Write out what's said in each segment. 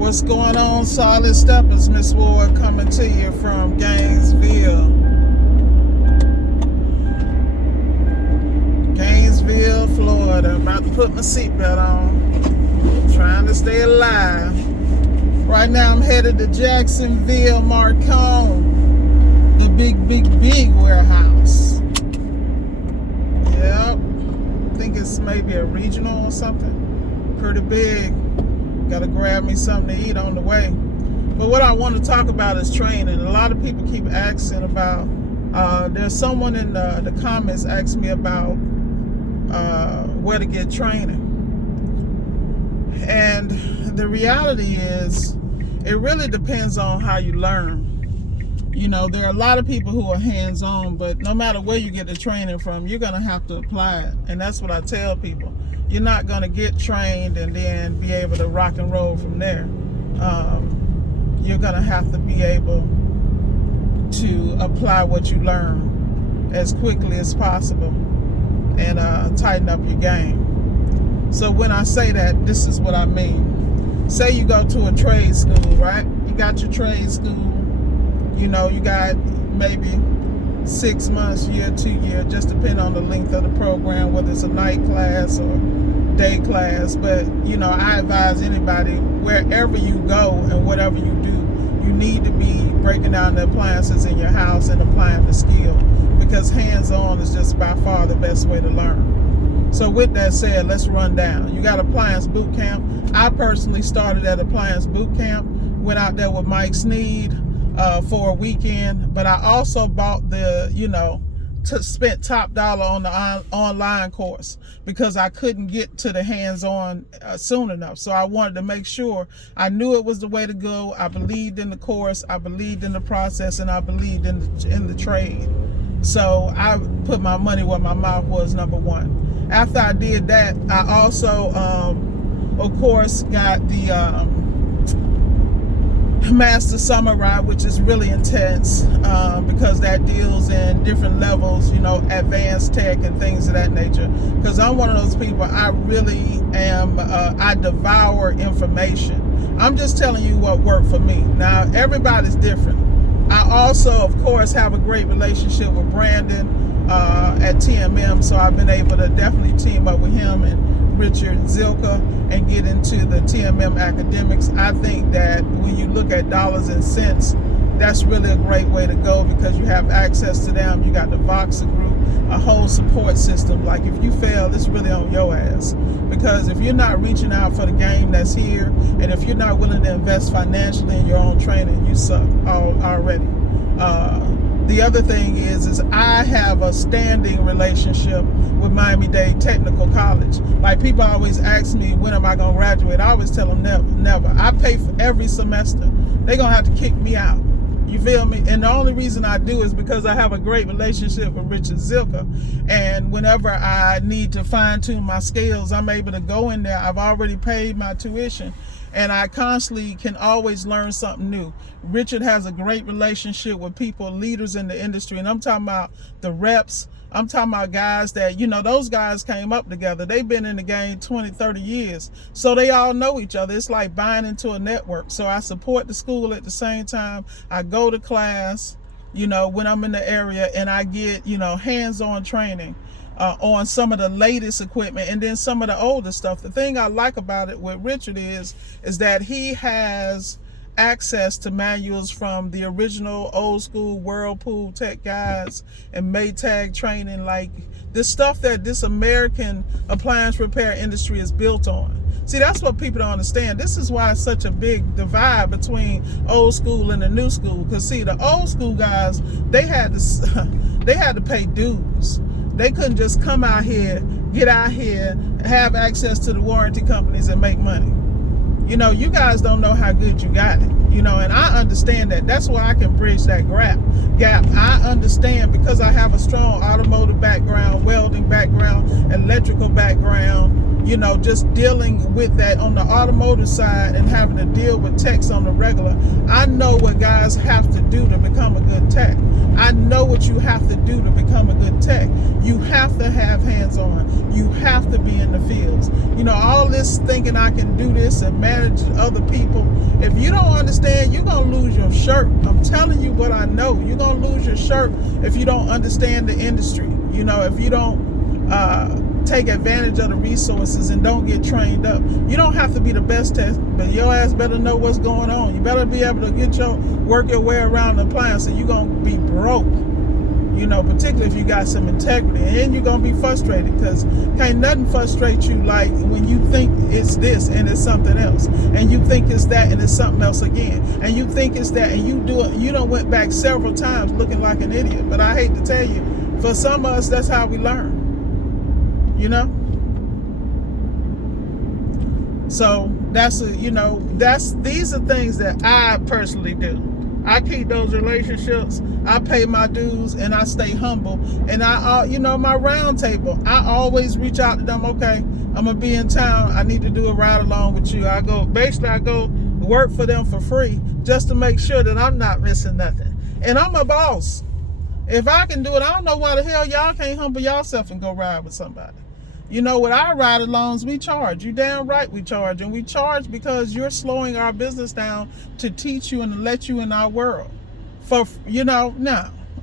What's going on, Solid Steppers? Miss Ward coming to you from Gainesville, Florida. About to put my seatbelt on, trying to stay alive. Right now I'm headed to Jacksonville, Marcone, the big warehouse. Yep, I think it's maybe a regional or something. Pretty big. Gotta grab me something to eat on the way. But what I want to talk about is training. A lot of people keep asking about, there's someone in the comments asked me about where to get training. And the reality is, it really depends on how you learn. You know, there are a lot of people who are hands-on, but no matter where you get the training from, you're gonna have to apply it. And that's what I tell people. You're not going to get trained and then be able to rock and roll from there. You're going to have to be able to apply what you learn as quickly as possible and tighten up your game. So when I say that, this is what I mean. Say you go to a trade school, right? You got your trade school, you know, you got maybe 6 months, year, 2 year, just depending on the length of the program, whether it's a night class or day class. But you know, I advise anybody, wherever you go and whatever you do, you need to be breaking down the appliances in your house and applying the skill, because hands-on is just by far the best way to learn. So with that said, let's run down. You got Appliance Boot Camp. I personally started at Appliance Boot Camp, went out there with Mike Sneed for a weekend, but I also bought the, you know, spent top dollar on the online course because I couldn't get to the hands-on soon enough. So I wanted to make sure I knew it was the way to go. I believed in the course, I believed in the process, and I believed in the trade. So I put my money where my mouth was, number one. After I did that, I also, of course, got the Master Summer Ride, which is really intense because that deals in different levels, you know, advanced tech and things of that nature. Because I'm one of those people, I really am, I devour information. I'm just telling you what worked for me. Now, everybody's different. I also, of course, have a great relationship with Brandon at TMM, so I've been able to definitely team up with him and Richard Zilka and get into the TMM academics. I think that when you look at dollars and cents, that's really a great way to go because you have access to them. You got the Voxer group, a whole support system. Like if you fail, it's really on your ass, because if you're not reaching out for the game that's here, and if you're not willing to invest financially in your own training, you suck already. The other thing is I have a standing relationship with Miami-Dade Technical College. Like people always ask me, when am I going to graduate? I always tell them never. I pay for every semester. They're going to have to kick me out. You feel me? And the only reason I do is because I have a great relationship with Richard Zilka. And whenever I need to fine tune my skills, I'm able to go in there. I've already paid my tuition. And I constantly can always learn something new. Richard has a great relationship with people, leaders in the industry. And I'm talking about the reps. I'm talking about guys that, you know, those guys came up together. They've been in the game 20, 30 years. So they all know each other. It's like buying into a network. So I support the school at the same time. I go to class, you know, when I'm in the area, and I get, you know, hands-on training on some of the latest equipment and then some of the older stuff. The thing I like about it with Richard is that he has access to manuals from the original old school Whirlpool tech guides and Maytag training, like the stuff that this American appliance repair industry is built on. See, that's what people don't understand. This is why it's such a big divide between old school and the new school. Because see, the old school guys, they had to pay dues. They couldn't just come out here, get out here, have access to the warranty companies and make money. You know, you guys don't know how good you got it. You know, and I understand that. That's why I can bridge that gap. I understand because I have a strong automotive background, welding background, electrical background, just dealing with that on the automotive side and having to deal with techs on the regular. I know what guys have to do to become a good tech. I know what you have to do to become a good tech. You have to have hands-on. You have to be in the fields. All this thinking I can do this and manage other people. If you don't understand, you're going to lose your shirt. I'm telling you what I know. You're going to lose your shirt if you don't understand the industry. If you don't take advantage of the resources and don't get trained up. You don't have to be the best tech, but your ass better know what's going on. You better be able to work your way around the appliance, and you're going to be broke. Particularly if you got some integrity, and you're going to be frustrated, because can't nothing frustrate you like when you think it's this and it's something else, and you think it's that and it's something else again, and you think it's that and you do it. You done went back several times looking like an idiot. But I hate to tell you, for some of us, that's how we learn. So these are things that I personally do. I keep those relationships. I pay my dues, and I stay humble. And my round table, I always reach out to them. Okay, I'm gonna be in town. I need to do a ride along with you. I go work for them for free just to make sure that I'm not missing nothing. And I'm a boss. If I can do it, I don't know why the hell y'all can't humble yourself and go ride with somebody. With our ride alongs, we charge. You damn right we charge. And we charge because you're slowing our business down to teach you and to let you in our world. No,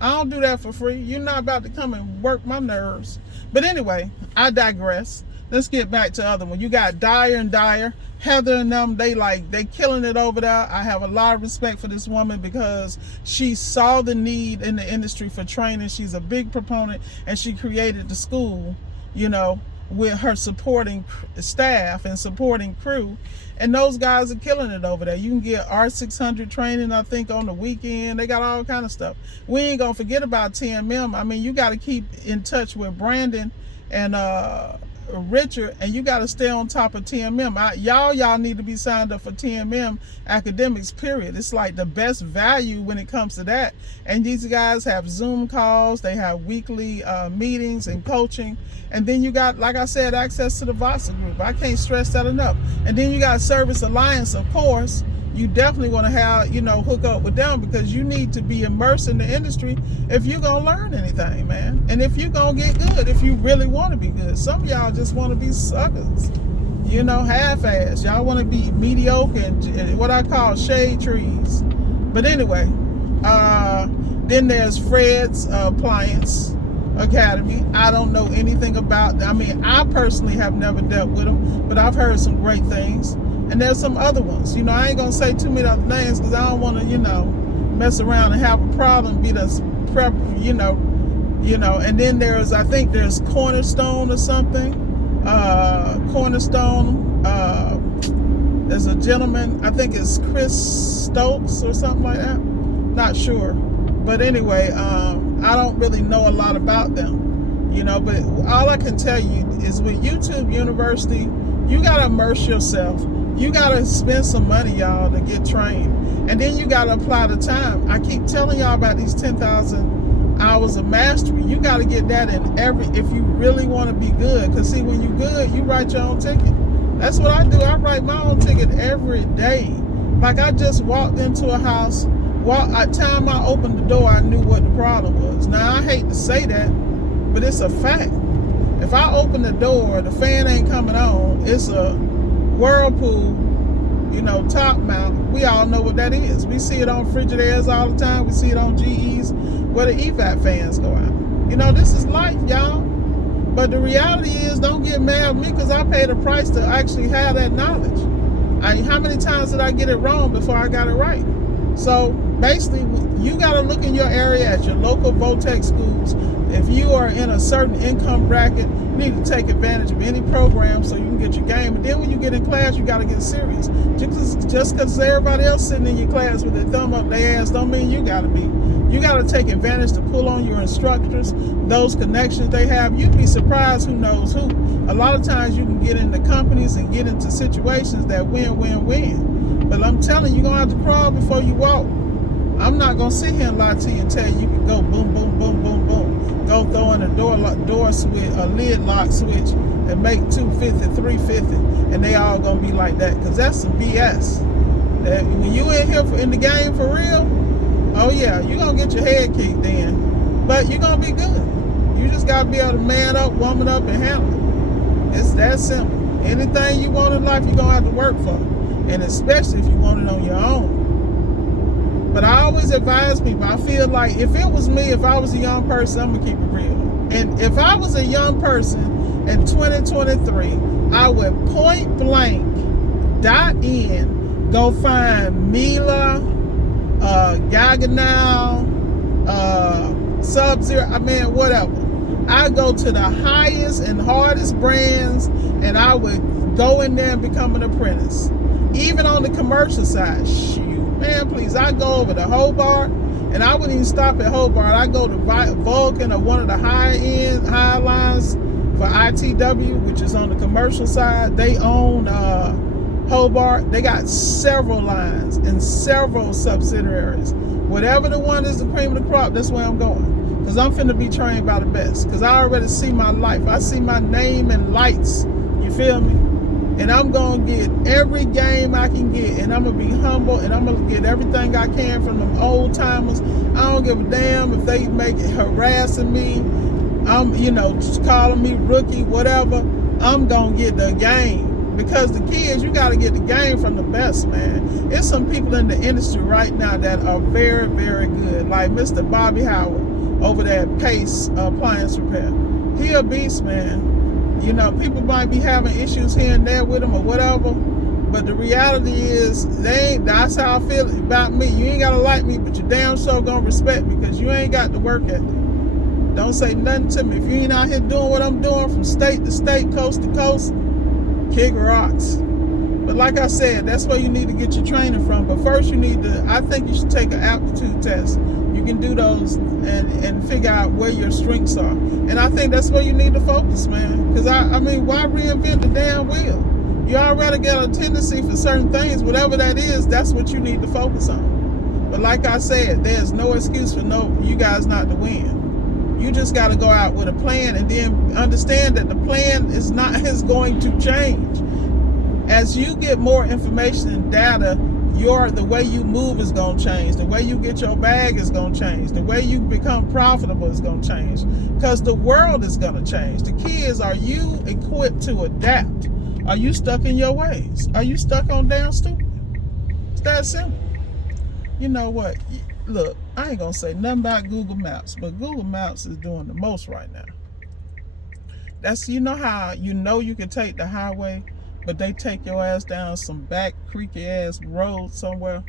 I don't do that for free. You're not about to come and work my nerves. But anyway, I digress. Let's get back to the other one. You got Dyer and Dyer. Heather and them, they killing it over there. I have a lot of respect for this woman because she saw the need in the industry for training. She's a big proponent, and she created the school, with her supporting staff and supporting crew. And those guys are killing it over there. You can get R600 training, I think, on the weekend. They got all kind of stuff. We ain't gonna forget about TMM. I mean, you got to keep in touch with Brandon and Richard, and you got to stay on top of TMM. Y'all need to be signed up for TMM academics, period. It's like the best value when it comes to that. And these guys have Zoom calls, they have weekly meetings and coaching. And then you got, like I said, access to the Voxer group. I can't stress that enough. And then you got Service Alliance, of course. You definitely want to have, hook up with them, because you need to be immersed in the industry if you're going to learn anything, man. And if you're going to get good, if you really want to be good. Some of y'all just want to be suckers, half-assed. Y'all want to be mediocre and what I call shade trees. But anyway, then there's Fred's Appliance Academy. I don't know anything about, I personally have never dealt with them, but I've heard some great things. And there's some other ones. I ain't gonna say too many other names because I don't want to, mess around and have a problem. Be the prep, And then I think there's Cornerstone or something. Cornerstone. There's a gentleman. I think it's Chris Stokes or something like that. Not sure. But anyway, I don't really know a lot about them. But all I can tell you is with YouTube University, you gotta immerse yourself. You got to spend some money, y'all, to get trained. And then you got to apply the time. I keep telling y'all about these 10,000 hours of mastery. You got to get that in if you really want to be good. Because, see, when you're good, you write your own ticket. That's what I do. I write my own ticket every day. Like, I just walked into a house. Time I opened the door, I knew what the problem was. Now, I hate to say that, but it's a fact. If I open the door, the fan ain't coming on, it's a Whirlpool, top mount. We all know what that is. We see it on Frigidairs all the time. We see it on GEs where the EVAP fans go out. This is life, y'all. But the reality is, don't get mad at me because I paid a price to actually have that knowledge. How many times did I get it wrong before I got it right? So basically, you got to look in your area at your local Votech schools. If you are in a certain income bracket, you need to take advantage of any program so you can get your game. And then when you get in class, you got to get serious. Just because everybody else sitting in your class with their thumb up their ass don't mean you got to be. You got to take advantage to pull on your instructors, those connections they have. You'd be surprised who knows who. A lot of times you can get into companies and get into situations that win. But I'm telling you, you're going to have to crawl before you walk. I'm not going to sit here and lie to you and tell you you can go boom, boom, boom, boom, boom. go throw in a door switch, a lid lock switch, and make $250, $350, and they all gonna be like that, because that's some BS. That when you in here in the game for real, oh yeah, you're gonna get your head kicked in, but you're gonna be good. You just gotta be able to man up, woman up, and handle it. It's that simple. Anything you want in life, you're gonna have to work for, and especially if you want it on your own. But I always advise people, I feel like if it was me, if I was a young person, I'm gonna keep it real. And if I was a young person in 2023, I would point blank, go find Mila, Gaggenau, Sub-Zero, I mean, whatever. I go to the highest and hardest brands, and I would go in there and become an apprentice. Even on the commercial side, shoot, man, please, I go over to Hobart, and I wouldn't even stop at Hobart. I go to Vulcan, or one of the high lines for ITW, which is on the commercial side. They own Hobart. They got several lines and several subsidiaries. Whatever the one is the cream of the crop, that's where I'm going. Because I'm finna be trained by the best. Because I already see my life. I see my name in lights. You feel me? And I'm going to get every game I can get. And I'm going to be humble. And I'm going to get everything I can from them old timers. I don't give a damn if they make it harassing me. I'm, just calling me rookie, whatever. I'm going to get the game. Because the kids, you got to get the game from the best, man. There's some people in the industry right now that are very, very good. Like Mr. Bobby Howard over there at Pace Appliance Repair. He a beast, man. People might be having issues here and there with him or whatever, but the reality is, that's how I feel about me. You ain't got to like me, but you damn sure going to respect me, because you ain't got the work ethic. Don't say nothing to me. If you ain't out here doing what I'm doing from state to state, coast to coast, kick rocks. But like I said, that's where you need to get your training from. But first I think you should take an aptitude test. You can do those and figure out where your strengths are. And I think that's where you need to focus, man. Because I mean, why reinvent the damn wheel? You already got a tendency for certain things. Whatever that is, that's what you need to focus on. But like I said, there's no excuse for you guys not to win. You just got to go out with a plan, and then understand that the plan is going to change. As you get more information and data, the way you move is going to change. The way you get your bag is going to change. The way you become profitable is going to change. Because the world is going to change. The key is, are you equipped to adapt? Are you stuck in your ways? Are you stuck on damn stupid? It's that simple. You know what? Look, I ain't going to say nothing about Google Maps, but Google Maps is doing the most right now. That's, how you can take the highway, but they take your ass down some back creaky ass road somewhere.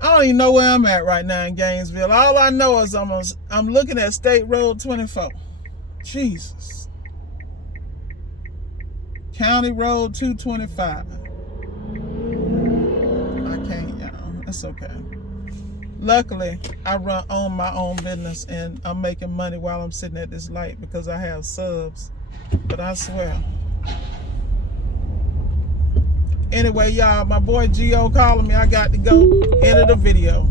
I don't even know where I'm at right now in Gainesville. All I know is I'm looking at State Road 24. Jesus. County Road 225. I can't, y'all. It's okay. Luckily, I own my own business, and I'm making money while I'm sitting at this light because I have subs. But I swear. Anyway, y'all, my boy Gio calling me. I got to go. End of the video.